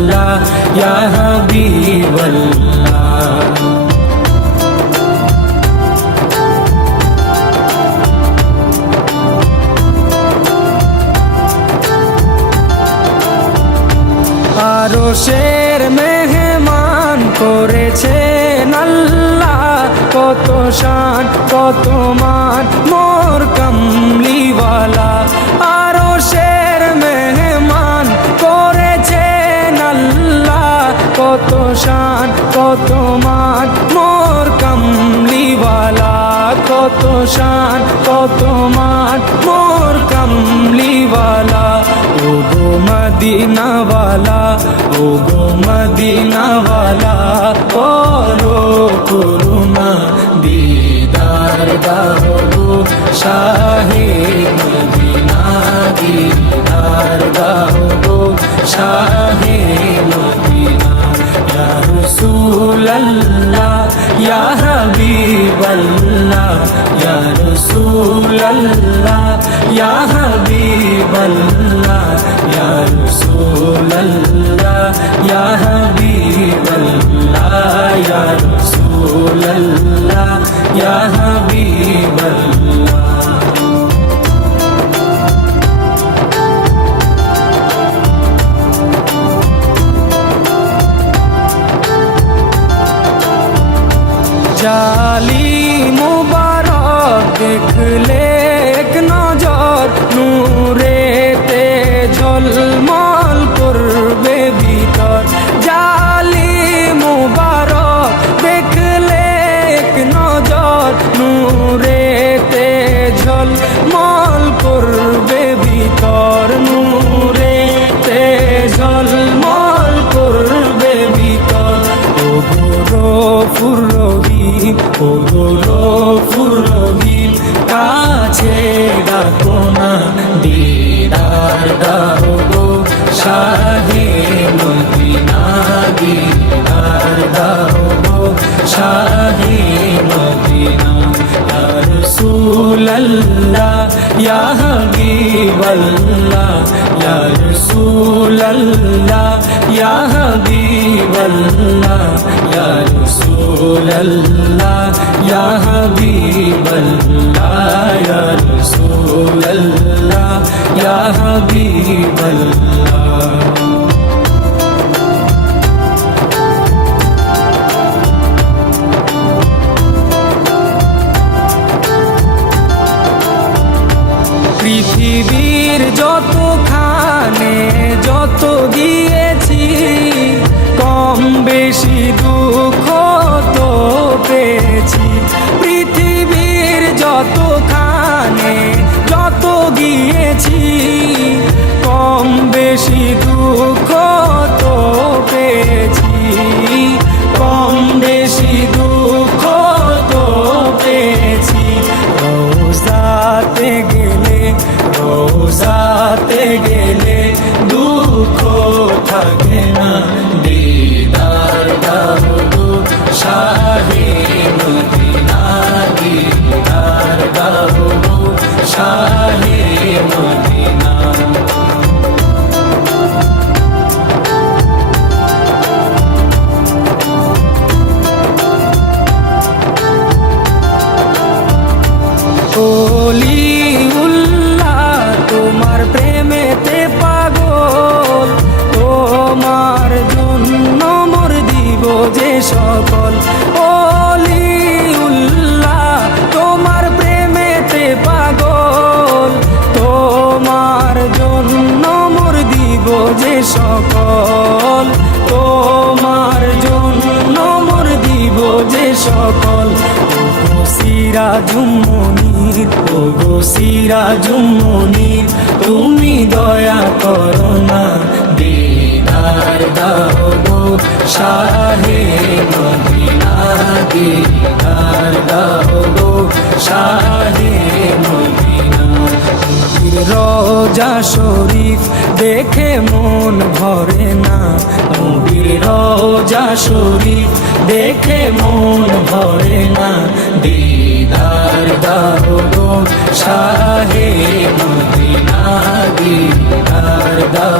রাসূলুল্লাহ ইয়া হাবিবাল্লাহ। আরও শের মেহমান করেছে আল্লাহ কত শান কত মান। কত শান, কত মান, মোর কমলিওয়ালা। ও গো মদিনাওয়ালা ও গো মদিনাওয়ালা করো করুণা, দিদার দাও গো শাহে মদিনা, দিদার দাও গো শাহে মদিনা। ইয়া ইয়া জালি মুবারক দেখলে এক নজর নূরেতে ঝলমল করবে ভিতর। জালি মুবারক দেখলে এক নজর নূরেতে ঝলমল করবে ভিতর। নূরেতে ঝলমল করবে ভিতর। ও গোরো ফুরহিম কাছে ডাকো না। দিদার দাও গো শাহে মদিনা, দিদার দাও গো শাহে মদিনা। ইয়া রাসূলুল্লাহ ইয়া হাবিবাল্লাহ ইয়া রাসূলুল্লাহ ইয়া হাবিবাল্লাহ ইয়া রাসূলুল্লাহ ইয়া হাবিবাল্লাহ ইয়া রাসূলুল্লাহ ইয়া হাবিবাল্লাহ পৃথিবীর যতখানে যত দিয়েছি কম বেশি দুঃখ তো পেয়েছি। পৃথিবীর যত খানে যত গিয়েছি, কম বেশি শাহে সকল অলি উল্লাহ তোমার প্রেমেতে পাগল। তোমার জন্য মোর দিব যে সকল। তোমার জন্য মোর দিব যে সকল। সিরাজুমনির ওগো সিরাজুমনির তুমি দয়া করো না, দিদার দাও গো সারা শরীফ দেখে মন ভরে না। নবীর রোজা শরীফ দেখে মন ভরে না। দিদার গো শাহে মদিনা, দিদার দাও